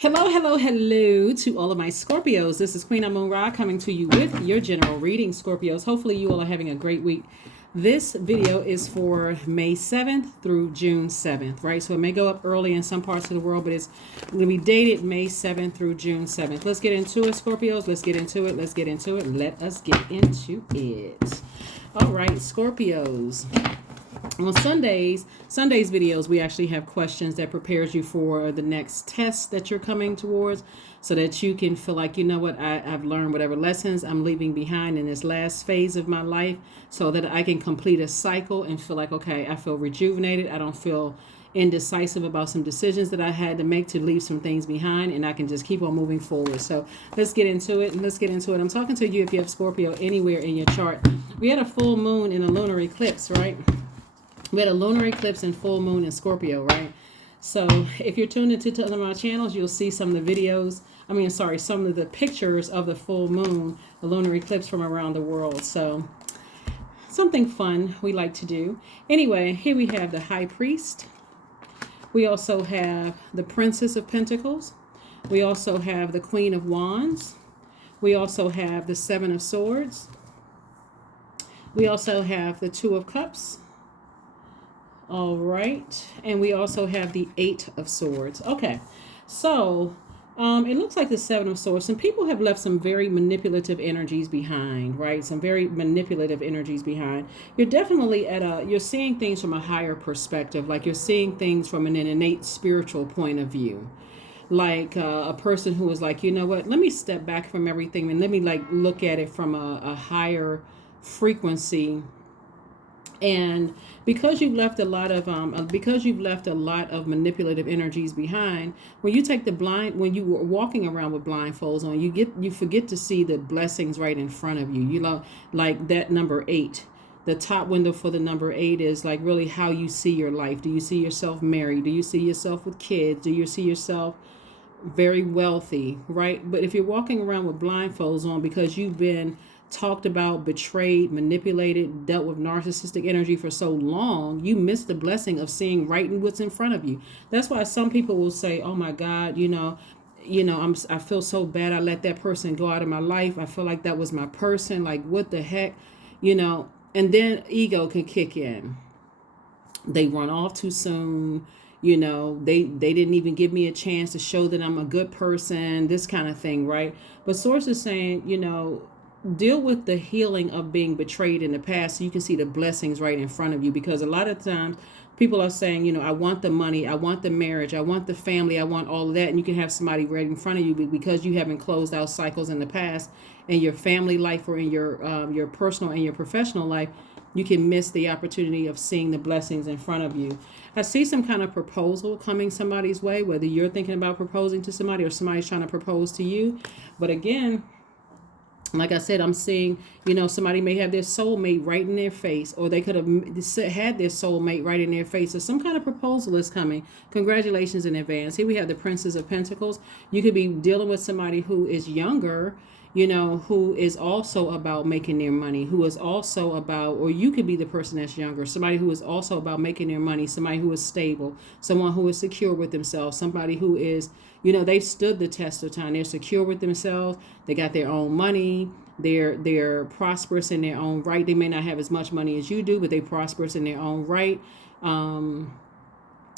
Hello, hello, hello to all of my Scorpios. This is Queen Moon coming to you with your general reading, Scorpios. Hopefully you all are having a great week. This video is for May 7th through June 7th, right? So it may go up early in some parts of the world, but it's going to be dated May 7th through June 7th. Let's get into it, Scorpios. Let's get into it. Let's get into it. Let us get into it. All right, Scorpios. On Sunday's videos, we actually have questions that prepares you for the next test that you're coming towards so that you can feel like, you know what, I've learned whatever lessons I'm leaving behind in this last phase of my life so that I can complete a cycle and feel like, okay, I feel rejuvenated. I don't feel indecisive about some decisions that I had to make to leave some things behind, and I can just keep on moving forward. So let's get into it. I'm talking to you if you have Scorpio anywhere in your chart. We had a full moon and a lunar eclipse, right? We had a lunar eclipse and full moon in Scorpio, right? So if you're tuned into some of my channels, you'll see some of the videos. Some of the pictures of the full moon, the lunar eclipse from around the world. So something fun we like to do. Anyway, here we have the High Priest. We also have the Princess of Pentacles. We also have the Queen of Wands. We also have the Seven of Swords. We also have the Two of Cups. All right, and we also have the Eight of Swords. Okay, so it looks like the Seven of Swords. Some people have left some very manipulative energies behind, right? Some very manipulative energies behind. You're definitely you're seeing things from a higher perspective, like you're seeing things from an innate spiritual point of view. Like a person who is like, you know what, let me step back from everything and let me look at it from a higher frequency. And because you've left a lot of manipulative energies behind, when you take when you were walking around with blindfolds on, you forget to see the blessings right in front of you. You know, like that number 8. The top window for the number 8 is like really how you see your life. Do you see yourself married? Do you see yourself with kids? Do you see yourself very wealthy, right? But if you're walking around with blindfolds on because you've been talked about, betrayed, manipulated, dealt with narcissistic energy for so long, you miss the blessing of seeing right in what's in front of you. That's why some people will say, oh my God, I feel so bad I let that person go out of my life. I feel like that was my person. Like, what the heck, and then ego can kick in. They run off too soon. They didn't even give me a chance to show that I'm a good person, this kind of thing, right? But Source is saying, deal with the healing of being betrayed in the past so you can see the blessings right in front of you. Because a lot of times people are saying, I want the money, I want the marriage, I want the family, I want all of that. And you can have somebody right in front of you, but because you haven't closed out cycles in the past in your family life or in your personal and your professional life, you can miss the opportunity of seeing the blessings in front of you. I see some kind of proposal coming somebody's way, whether you're thinking about proposing to somebody or somebody's trying to propose to you. But again, like I said, I'm seeing, somebody may have their soulmate right in their face, or they could have had their soulmate right in their face. So some kind of proposal is coming. Congratulations in advance. Here we have the Princess of Pentacles. You could be dealing with somebody who is younger, who is also about making their money, who is also about, or you could be the person that's younger, somebody who is also about making their money, somebody who is stable, someone who is secure with themselves, somebody who is, they've stood the test of time. They're secure with themselves. They got their own money. They're prosperous in their own right. They may not have as much money as you do, but they're prosperous in their own right.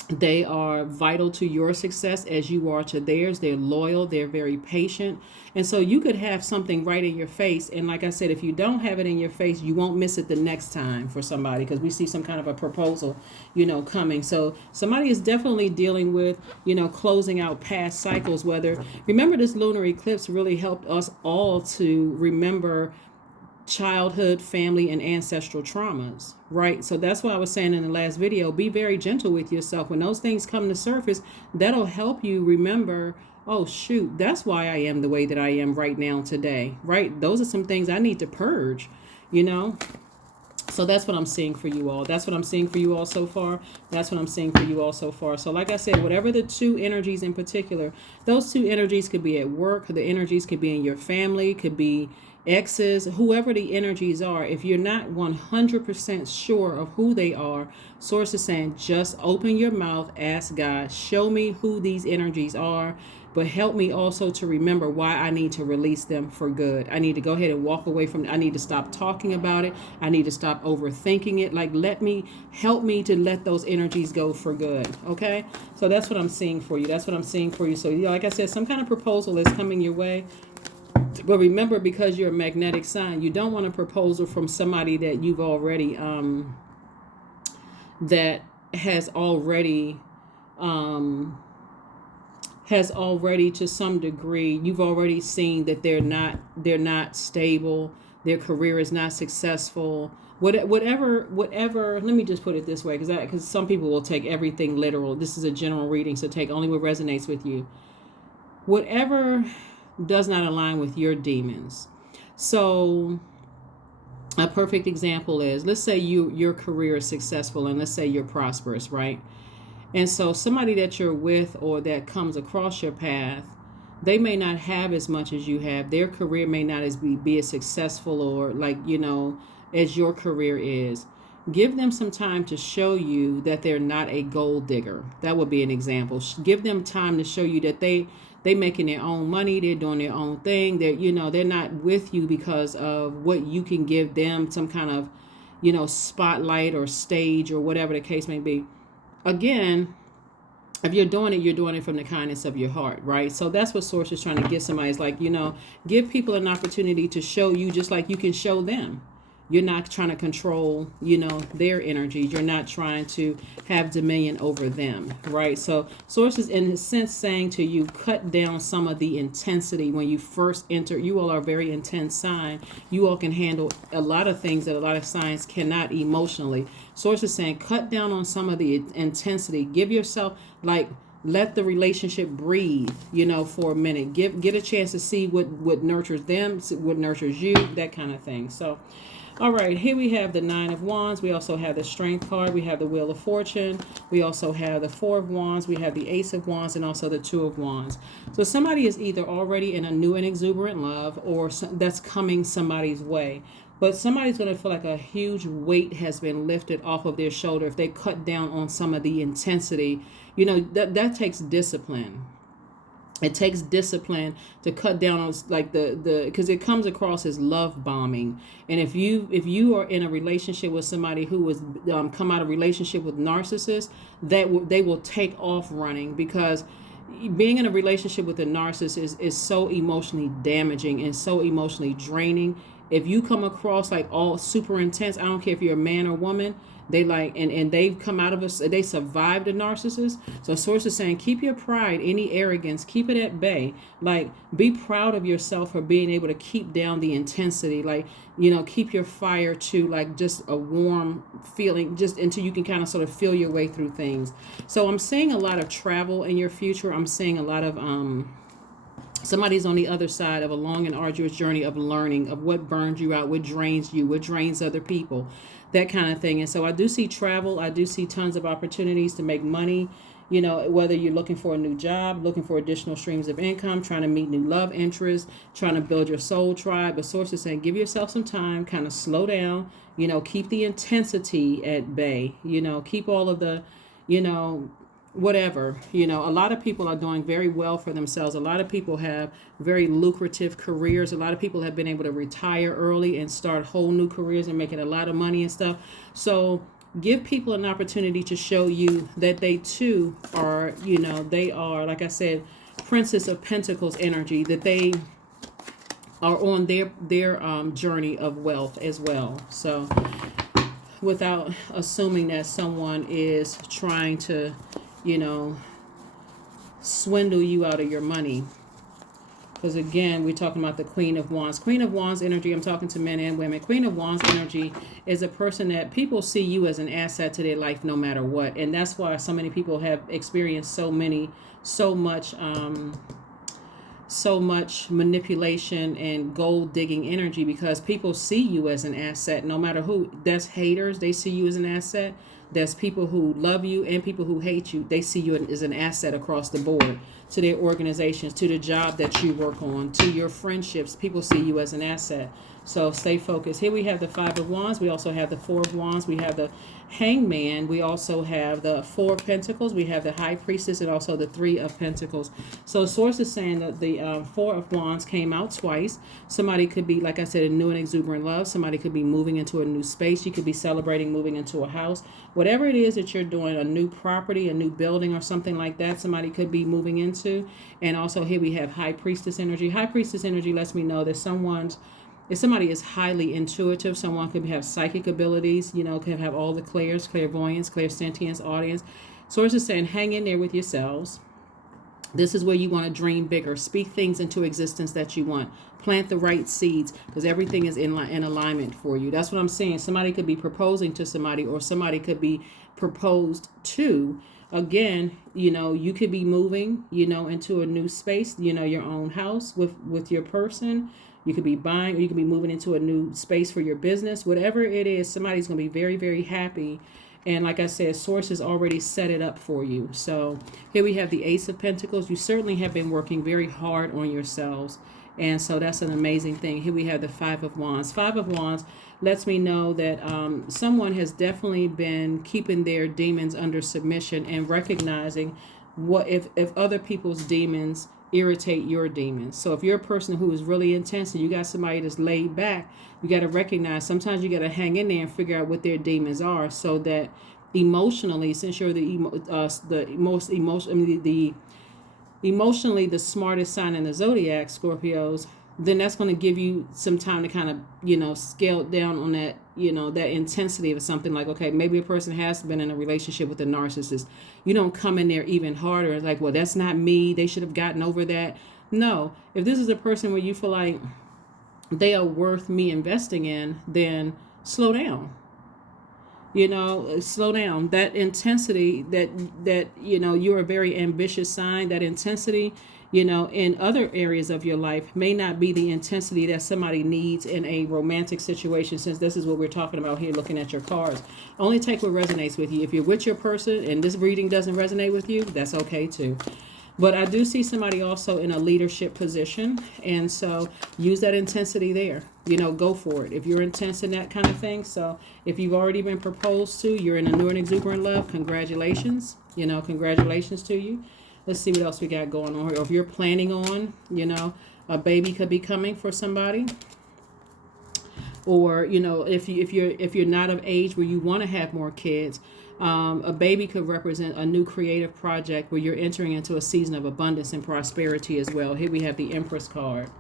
They are vital to your success as you are to theirs. They're loyal. They're very patient. And so you could have something right in your face. And like I said, if you don't have it in your face, you won't miss it the next time for somebody, because we see some kind of a proposal, coming. So somebody is definitely dealing with, closing out past cycles. Remember, this lunar eclipse really helped us all to remember childhood, family, and ancestral traumas, right? So that's why I was saying in the last video, be very gentle with yourself. When those things come to surface, that'll help you remember, oh shoot, that's why I am the way that I am right now today, right? Those are some things I need to purge, So that's what I'm seeing for you all. That's what I'm seeing for you all so far. That's what I'm seeing for you all so far. So like I said, whatever the two energies in particular, those two energies could be at work. The energies could be in your family, could be exes, whoever the energies are. If you're not 100% sure of who they are, Source is saying just open your mouth, ask God, show me who these energies are. but help me also to remember why I need to release them for good. I need to go ahead and walk away from it. I need to stop talking about it. I need to stop overthinking it. Like, help me to let those energies go for good. Okay? So that's what I'm seeing for you. That's what I'm seeing for you. So, like I said, some kind of proposal is coming your way. But remember, because you're a magnetic sign, you don't want a proposal from somebody that you've already, that has already to some degree, you've already seen that they're not stable, their career is not successful, whatever. Let me just put it this way, because some people will take everything literal. This is a general reading, so take only what resonates with you. Whatever does not align with your demons. So a perfect example is, let's say your career is successful, and let's say you're prosperous, right? And so somebody that you're with or that comes across your path, they may not have as much as you have. Their career may not be as successful or as your career is. Give them some time to show you that they're not a gold digger. That would be an example. Give them time to show you that they making their own money. They're doing their own thing. They're not with you because of what you can give them, some kind of, spotlight or stage or whatever the case may be. Again, if you're doing it from the kindness of your heart, right? So that's what Source is trying to get somebody. It's like, give people an opportunity to show you just like you can show them. You're not trying to control, their energies. You're not trying to have dominion over them, right? So Source is in a sense saying to you, cut down some of the intensity when you first enter. You all are a very intense sign. You all can handle a lot of things that a lot of signs cannot emotionally. Source is saying, cut down on some of the intensity. Give yourself, let the relationship breathe, for a minute. Get a chance to see what nurtures them, what nurtures you, that kind of thing. So, all right, here we have the Nine of Wands. We also have the Strength card. We have the Wheel of Fortune. We also have the Four of Wands. We have the Ace of Wands and also the Two of Wands. So somebody is either already in a new and exuberant love, or that's coming somebody's way. But somebody's going to feel like a huge weight has been lifted off of their shoulder if they cut down on some of the intensity. That takes discipline. It takes discipline to cut down on because it comes across as love bombing. And if you are in a relationship with somebody who has come out of relationship with narcissists, they will take off running, because being in a relationship with a narcissist is so emotionally damaging and so emotionally draining. If you come across like all super intense, I don't care if you're a man or woman, they and they've come out of us, they survived a narcissist. So Source is saying, keep your pride, any arrogance, keep it at bay. Be proud of yourself for being able to keep down the intensity. Keep your fire to just a warm feeling, just until you can kind of sort of feel your way through things. So I'm seeing a lot of travel in your future. I'm seeing a lot of somebody's on the other side of a long and arduous journey of learning of what burns you out, what drains you, what drains other people, that kind of thing. And so I do see travel. I do see tons of opportunities to make money, whether you're looking for a new job, looking for additional streams of income, trying to meet new love interests, trying to build your soul tribe. But Source is saying, give yourself some time, kind of slow down, keep the intensity at bay, keep all of the, whatever. A lot of people are doing very well for themselves. A lot of people have very lucrative careers. A lot of people have been able to retire early and start whole new careers and making a lot of money and stuff. So give people an opportunity to show you that they too are, they are, like I said, Princess of Pentacles energy, that they are on their journey of wealth as well. So without assuming that someone is trying to swindle you out of your money. Because again, we're talking about the Queen of Wands. Queen of Wands energy, I'm talking to men and women. Queen of Wands energy is a person that people see you as an asset to their life no matter what. And that's why so many people have experienced so much manipulation and gold digging energy, because people see you as an asset no matter who. That's haters, they see you as an asset. There's people who love you and people who hate you. They see you as an asset across the board, to their organizations, to the job that you work on, to your friendships. People see you as an asset. So stay focused. Here we have the Five of Wands. We also have the Four of Wands. We have the Hangman. We also have the Four of Pentacles. We have the High Priestess and also the Three of Pentacles. So Source is saying that the Four of Wands came out twice. Somebody could be, like I said, in new and exuberant love. Somebody could be moving into a new space. You could be celebrating moving into a house. Whatever it is that you're doing, a new property, a new building or something like that, somebody could be moving into. And also here we have High Priestess energy. High Priestess energy lets me know that if somebody is highly intuitive, someone could have psychic abilities, could have all the clairs, clairvoyance, clairsentience, audience. Source is saying, hang in there with yourselves. This is where you want to dream bigger. Speak things into existence that you want. Plant the right seeds because everything is in alignment for you. That's what I'm saying. Somebody could be proposing to somebody or somebody could be proposed to. Again, you could be moving, into a new space, your own house with your person. You could be buying, or you could be moving into a new space for your business. Whatever it is, somebody's going to be very, very happy. And like I said, Source has already set it up for you. So here we have the Ace of Pentacles. You certainly have been working very hard on yourselves. And so that's an amazing thing. Here we have the Five of Wands. Five of Wands lets me know that someone has definitely been keeping their demons under submission and recognizing what if other people's demons irritate your demons. So if you're a person who is really intense and you got somebody that's laid back, you got to recognize sometimes you got to hang in there and figure out what their demons are, so that emotionally, since you're emotionally the smartest sign in the zodiac, Scorpios, then that's going to give you some time to kind of, scale down on that, that intensity of something. Like, okay, maybe a person has been in a relationship with a narcissist. You don't come in there even harder. It's like, well, that's not me. They should have gotten over that. No, if this is a person where you feel like they are worth me investing in, then slow down. Slow down. That intensity that you're a very ambitious sign. That intensity, in other areas of your life may not be the intensity that somebody needs in a romantic situation, since this is what we're talking about here looking at your cards. Only take what resonates with you. If you're with your person and this reading doesn't resonate with you, that's okay too. But I do see somebody also in a leadership position. And so use that intensity there. Go for it. If you're intense in that kind of thing. So if you've already been proposed to, you're in a new and exuberant love, congratulations. Congratulations to you. Let's see what else we got going on here. Or if you're planning on, a baby could be coming for somebody. Or, if you're not of age where you want to have more kids, a baby could represent a new creative project where you're entering into a season of abundance and prosperity as well. Here we have the Empress card.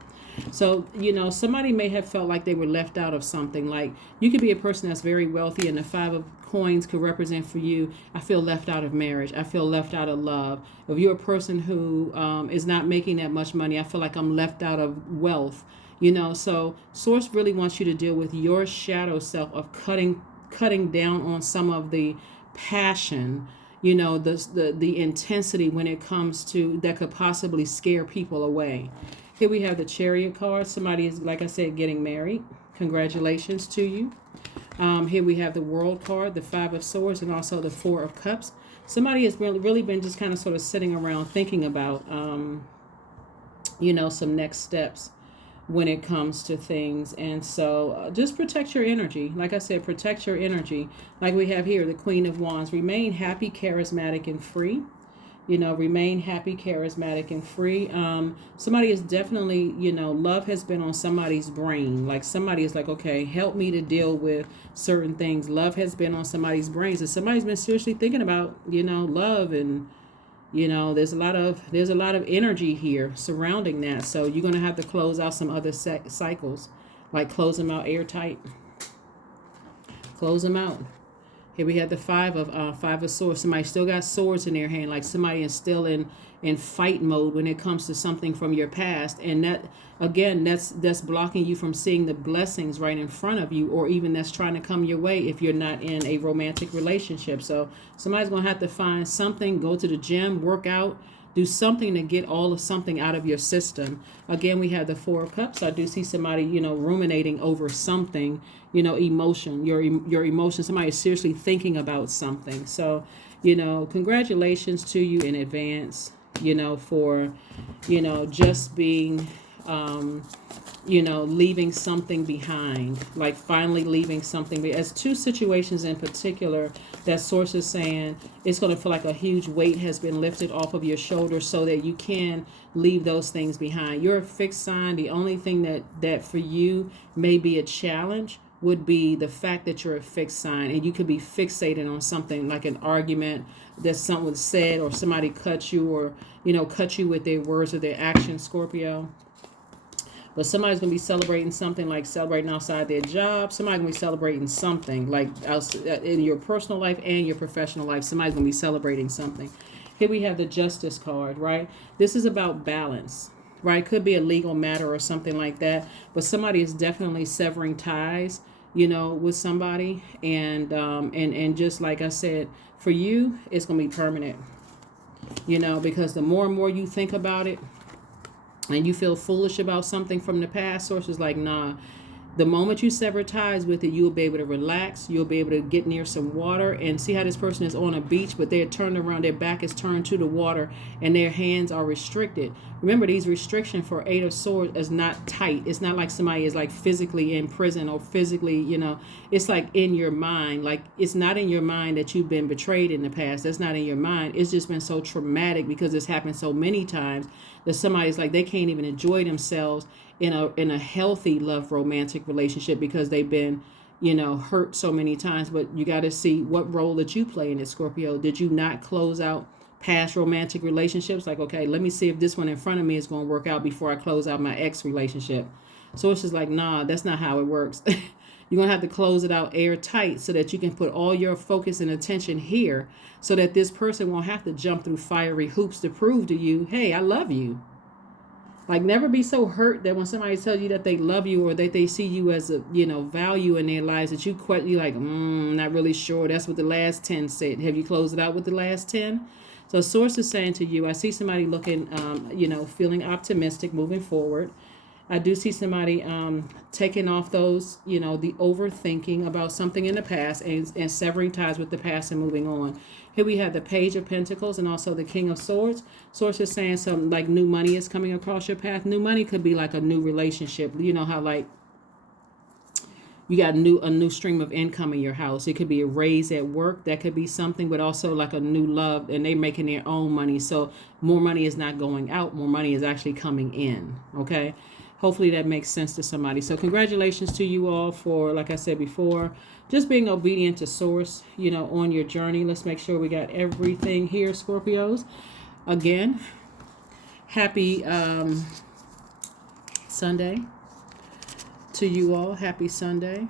So, somebody may have felt like they were left out of something. Like, you could be a person that's very wealthy, and the Five of Coins could represent for you, I feel left out of marriage. I feel left out of love. If you're a person who is not making that much money, I feel like I'm left out of wealth. So Source really wants you to deal with your shadow self of cutting down on some of the passion, the intensity when it comes to that could possibly scare people away. Here we have the Chariot card. Somebody is, like I said, getting married. Congratulations to you. Here we have the World card, the Five of Swords, and also the Four of Cups. Somebody has really been just kind of sort of sitting around thinking about, some next steps when it comes to things. And so just protect your energy. Like I said, protect your energy. Like we have here, the Queen of Wands. Remain happy, charismatic, and free. Remain happy, charismatic, and free. Somebody is definitely, love has been on somebody's brain. Like somebody is like, okay, help me to deal with certain things. Love has been on somebody's brains. And somebody's been seriously thinking about, love, and there's a lot of energy here surrounding that. So you're going to have to close out some other cycles, like close them out airtight. Close them out. Here we have the Five of Swords. Somebody still got swords in their hand, like somebody is still in fight mode when it comes to something from your past. And that, again, that's blocking you from seeing the blessings right in front of you, or even that's trying to come your way if you're not in a romantic relationship. So somebody's going to have to find something, go to the gym, work out, do something to get all of something out of your system. Again, we have the Four of Cups. I do see somebody, ruminating over something, emotion, your emotion. Somebody is seriously thinking about something. So, congratulations to you in advance, for, just being leaving something behind, like finally leaving something. As two situations in particular that source is saying it's going to feel like a huge weight has been lifted off of your shoulders so that you can leave those things behind. You're a fixed sign. The only thing that for you may be a challenge would be the fact that you're a fixed sign, and you could be fixated on something like an argument that someone said, or somebody cut you, or cut you with their words or their actions, Scorpio. But somebody's going to be celebrating something, like celebrating outside their job. Somebody's going to be celebrating something like in your personal life and your professional life. Somebody's going to be celebrating something. Here we have the Justice card, right? This is about balance, right? Could be a legal matter or something like that. But somebody is definitely severing ties, with somebody. And just like I said, for you, it's going to be permanent, because the more and more you think about it, and you feel foolish about something from the past, sources like, nah, the moment you sever ties with it, you'll be able to relax. You'll be able to get near some water and see how this person is on a beach, but they're turned around, their back is turned to the water, and their hands are restricted. Remember, these restrictions for Eight of Swords is not tight. It's not like somebody is like physically in prison or physically, it's like in your mind. Like, it's not in your mind that you've been betrayed in the past. That's not in your mind. It's just been so traumatic because it's happened so many times that somebody's like, they can't even enjoy themselves in a healthy love romantic relationship because they've been hurt so many times. But you got to see what role that you play in it, Scorpio. Did you not close out past romantic relationships? Like, okay, let me see if this one in front of me is going to work out before I close out my ex relationship. So it's just like, nah, that's not how it works. You're going to have to close it out airtight so that you can put all your focus and attention here, so that this person won't have to jump through fiery hoops to prove to you, hey, I love you. Like, never be so hurt that when somebody tells you that they love you or that they see you as a, value in their lives, that you like, not really sure. That's what the last 10 said. Have you closed it out with the last 10? So source is saying to you, I see somebody looking, feeling optimistic moving forward. I do see somebody taking off those, the overthinking about something in the past and severing ties with the past and moving on. Here we have the Page of Pentacles and also the King of Swords. Source is saying something like new money is coming across your path. New money could be like a new relationship. You know how like you got a new stream of income in your house. It could be a raise at work. That could be something, but also like a new love, and they're making their own money. So more money is not going out. More money is actually coming in. Okay. Hopefully that makes sense to somebody. So congratulations to you all for, like I said before, just being obedient to source, on your journey. Let's make sure we got everything here, Scorpios. Again, happy Sunday to you all. Happy Sunday.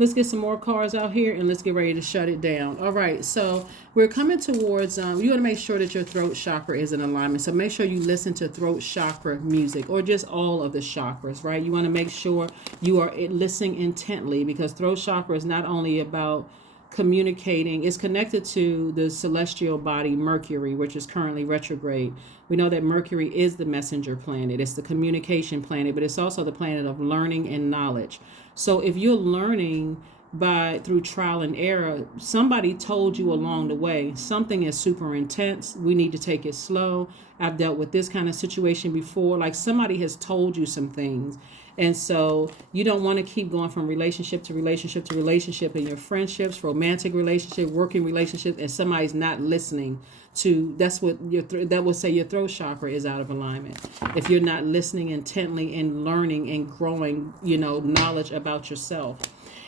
Let's get some more cards out here and let's get ready to shut it down. All right, so we're coming towards, you want to make sure that your throat chakra is in alignment. So make sure you listen to throat chakra music, or just all of the chakras, right? You want to make sure you are listening intently, because throat chakra is not only about communicating, it's connected to the celestial body Mercury, which is currently retrograde. We know that Mercury is the messenger planet. It's the communication planet, but it's also the planet of learning and knowledge. So if you're learning through trial and error, somebody told you along the way, something is super intense. We need to take it slow. I've dealt with this kind of situation before. Like, somebody has told you some things. And so you don't want to keep going from relationship to relationship to relationship in your friendships, romantic relationship, working relationship, and somebody's not listening to, that's what that will say your throat chakra is out of alignment. If you're not listening intently and learning and growing, knowledge about yourself.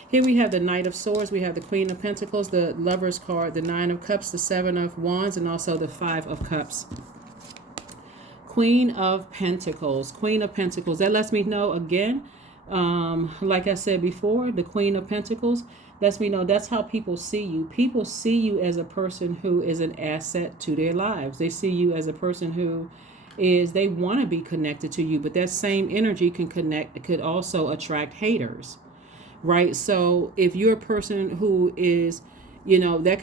Here we have the Knight of Swords. We have the Queen of Pentacles, the Lover's card, the Nine of Cups, the Seven of Wands, and also the Five of Cups. Queen of Pentacles. Queen of Pentacles. That lets me know again, like I said before, the Queen of Pentacles lets me know that's how people see you. People see you as a person who is an asset to their lives. They see you as a person who they want to be connected to you, but that same energy could also attract haters. Right? So if you're a person who is, that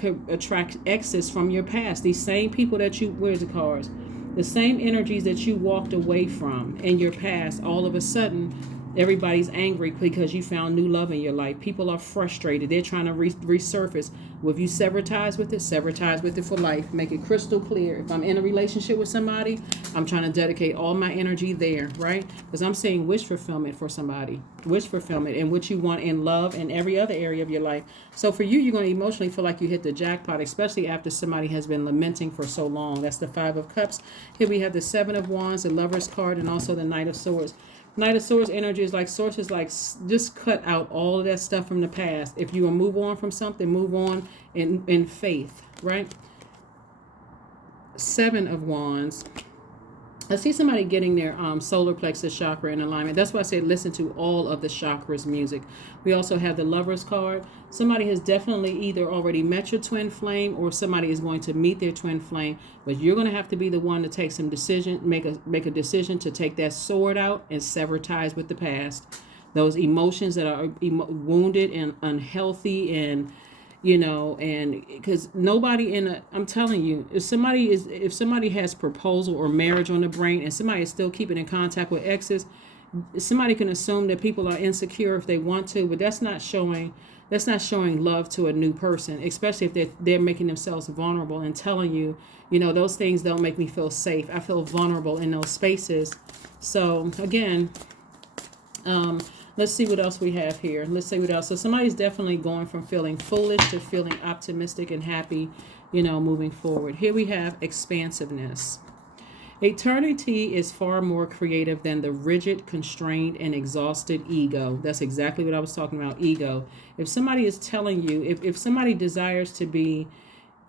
could attract exes from your past. These same people that where's the cards? The same energies that you walked away from in your past, all of a sudden, Everybody's angry because you found new love in your life. People are frustrated. They're trying to resurface. Well, if you sever ties with it for life. Make it crystal clear. If I'm in a relationship with somebody, I'm trying to dedicate all my energy there, right? Because I'm saying wish fulfillment for somebody. Wish fulfillment and what you want in love and every other area of your life. So for you, you're going to emotionally feel like you hit the jackpot, especially after somebody has been lamenting for so long. That's the Five of Cups. Here we have the Seven of Wands, the Lover's card, and also the Knight of Swords. Knight of Swords energy is like sources, like just cut out all of that stuff from the past. If you will move on from something, move on in faith, right? Seven of Wands. I see somebody getting their solar plexus chakra in alignment. That's why I said listen to all of the chakras music. We also have the Lover's card. Somebody has definitely either already met your twin flame or somebody is going to meet their twin flame. But you're going to have to be the one to take some decision, make a decision to take that sword out and sever ties with the past. Those emotions that are wounded and unhealthy and and because nobody I'm telling you, if somebody has proposal or marriage on the brain and somebody is still keeping in contact with exes, somebody can assume that people are insecure if they want to, but that's not showing love to a new person, especially if they're making themselves vulnerable and telling you, those things don't make me feel safe. I feel vulnerable in those spaces. So again, let's see what else we have here. Let's see what else. So somebody's definitely going from feeling foolish to feeling optimistic and happy, moving forward. Here we have expansiveness. Eternity is far more creative than the rigid, constrained, and exhausted ego. That's exactly what I was talking about, ego. If somebody is telling you, if somebody desires to be,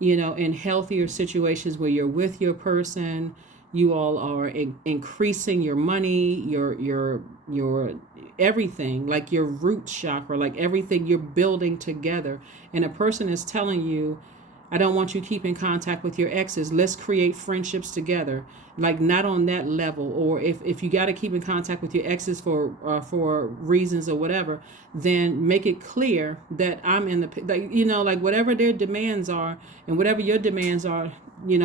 in healthier situations where you're with your person, you all are increasing your money, your everything, like your root chakra, like everything you're building together. And a person is telling you, I don't want you to keep in contact with your exes. Let's create friendships together. Like not on that level. Or if you got to keep in contact with your exes for reasons or whatever, then make it clear that I'm in the, like whatever their demands are and whatever your demands are,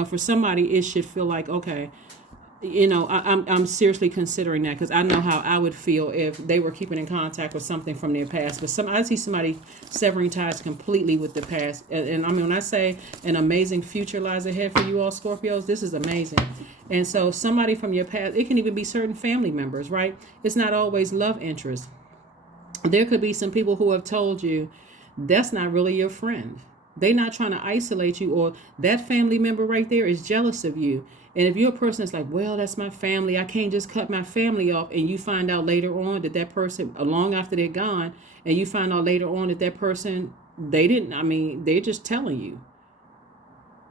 for somebody, it should feel like, okay, I'm seriously considering that, because I know how I would feel if they were keeping in contact with something from their past. But I see somebody severing ties completely with the past. And I mean, when I say an amazing future lies ahead for you all Scorpios, this is amazing. And so somebody from your past, it can even be certain family members, right? It's not always love interest. There could be some people who have told you that's not really your friend. They're not trying to isolate you, or that family member right there is jealous of you. And if you're a person that's like, well, that's my family, I can't just cut my family off, and you find out later on that person, long after they're gone, and you find out later on that person, they're just telling you.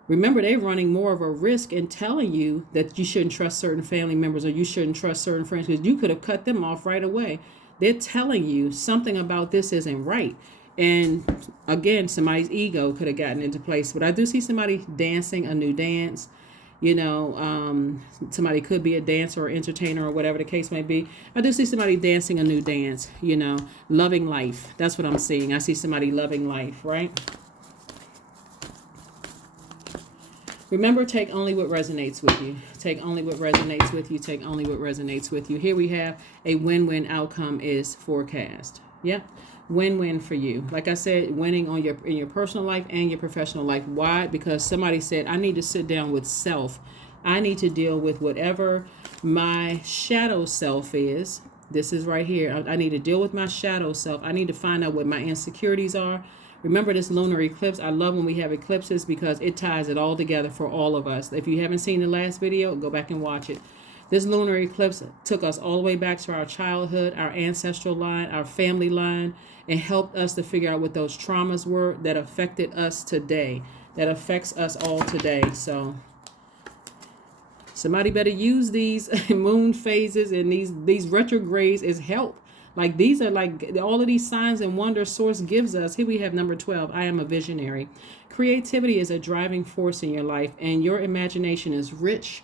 Remember, they're running more of a risk in telling you that you shouldn't trust certain family members or you shouldn't trust certain friends, because you could have cut them off right away. They're telling you something about this isn't right. And again, somebody's ego could have gotten into place. But I do see somebody dancing a new dance. Somebody could be a dancer or entertainer or whatever the case may be. I do see somebody dancing a new dance, loving life. That's what I'm seeing. I see somebody loving life, right? Remember, take only what resonates with you. Take only what resonates with you. Take only what resonates with you. Here we have a win-win outcome is forecast. Yep. Win-win for you. Like I said, winning in your personal life and your professional life. Why? Because somebody said, I need to sit down with self. I need to deal with whatever my shadow self is. This is right here. I need to deal with my shadow self. I need to find out what my insecurities are. Remember this lunar eclipse. I love when we have eclipses because it ties it all together for all of us. If you haven't seen the last video, go back and watch it. This lunar eclipse took us all the way back to our childhood, our ancestral line, our family line, and helped us to figure out what those traumas were that affected us today, that affects us all today. So somebody better use these moon phases and these retrogrades as help. Like these are like all of these signs and wonders source gives us. Here we have number 12. I am a visionary. Creativity is a driving force in your life, and your imagination is rich,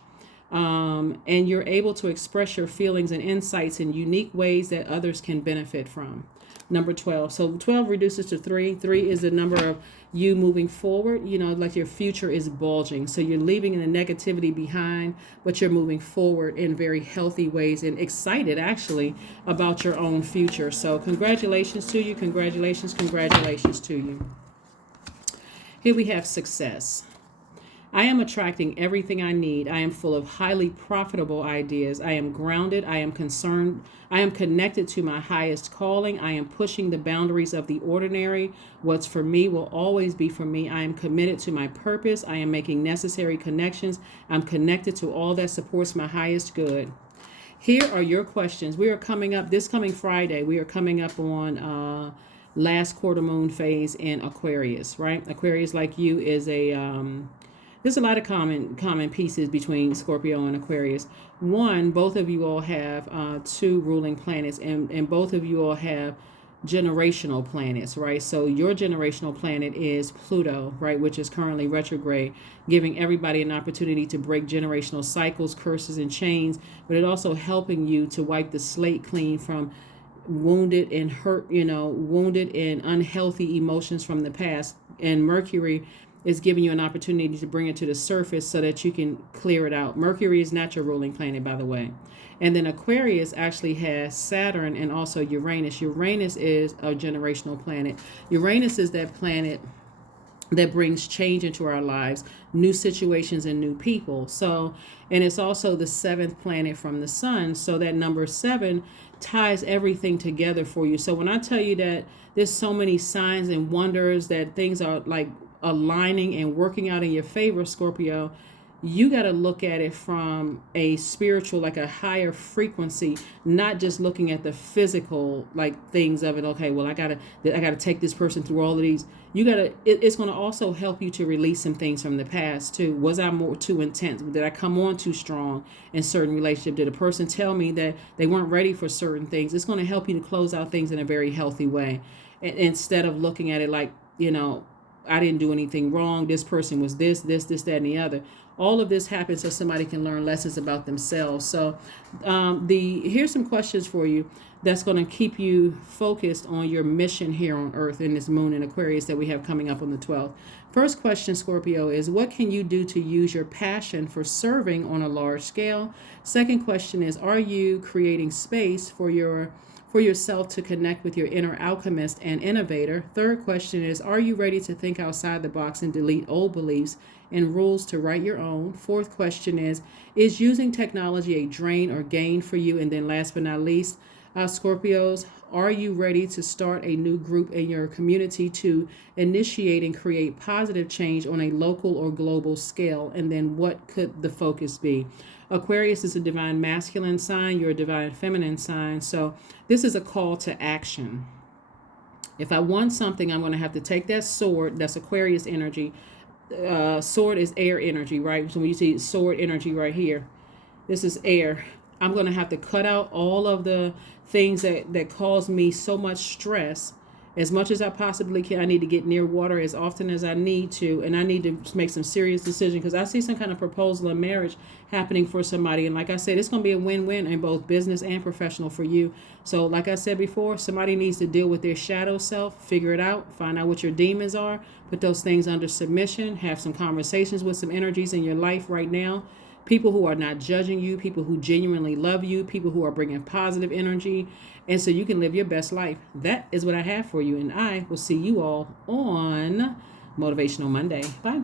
And you're able to express your feelings and insights in unique ways that others can benefit from. Number 12. So 12 reduces to 3. 3 is the number of you moving forward. You know, like your future is bulging. So you're leaving the negativity behind, but you're moving forward in very healthy ways and excited actually about your own future. So congratulations to you. Congratulations to you. Here we have success. I am attracting everything I need. I am full of highly profitable ideas. I am grounded. I am concerned. I am connected to my highest calling. I am pushing the boundaries of the ordinary. What's for me will always be for me. I am committed to my purpose. I am making necessary connections. I'm connected to all that supports my highest good. Here are your questions. We are coming up this coming Friday. We are coming up on last quarter moon phase in Aquarius, right? Aquarius, like you, is there's a lot of common pieces between Scorpio and Aquarius. One, both of you all have 2 ruling planets, and both of you all have generational planets, right? So your generational planet is Pluto, right, which is currently retrograde, giving everybody an opportunity to break generational cycles, curses, and chains, but it also helping you to wipe the slate clean from wounded and hurt, wounded and unhealthy emotions from the past. And Mercury is giving you an opportunity to bring it to the surface so that you can clear it out. Mercury is not your ruling planet, by the way. And then Aquarius actually has Saturn and also Uranus. Uranus is a generational planet. Uranus is that planet that brings change into our lives, new situations and new people. So, and it's also the 7th planet from the sun. So that number 7 ties everything together for you. So when I tell you that there's so many signs and wonders that things are like aligning and working out in your favor, Scorpio, you got to look at it from a spiritual, like a higher frequency, not just looking at the physical like things of it. Okay, well, I gotta take this person through all of these. You gotta. It's going to also help you to release some things from the past too. Was I more too intense? Did I come on too strong in certain relationship? Did a person tell me that they weren't ready for certain things? It's going to help you to close out things in a very healthy way, instead of looking at it like, I didn't do anything wrong. This person was this, that, and the other. All of this happens so somebody can learn lessons about themselves. So here's some questions for you that's going to keep you focused on your mission here on Earth in this moon in Aquarius that we have coming up on the 12th. First question, Scorpio, is what can you do to use your passion for serving on a large scale? Second question is, are you creating space for yourself to connect with your inner alchemist and innovator? Third question is, are you ready to think outside the box and delete old beliefs and rules to write your own? Fourth question is using technology a drain or gain for you? And then last but not least, Scorpios, are you ready to start a new group in your community to initiate and create positive change on a local or global scale? And then what could the focus be? Aquarius is a divine masculine sign. You're a divine feminine sign. So this is a call to action. If I want something, I'm going to have to take that sword. That's Aquarius energy. Sword is air energy, right? So when you see sword energy right here, this is air. I'm going to have to cut out all of the things that cause me so much stress as much as I possibly can. I need to get near water as often as I need to, and I need to make some serious decisions because I see some kind of proposal in marriage happening for somebody. And like I said, it's going to be a win-win in both business and professional for you. So like I said before, somebody needs to deal with their shadow self, figure it out, find out what your demons are, put those things under submission, have some conversations with some energies in your life right now. People who are not judging you, people who genuinely love you, people who are bringing positive energy, and so you can live your best life. That is what I have for you, and I will see you all on Motivational Monday. Bye.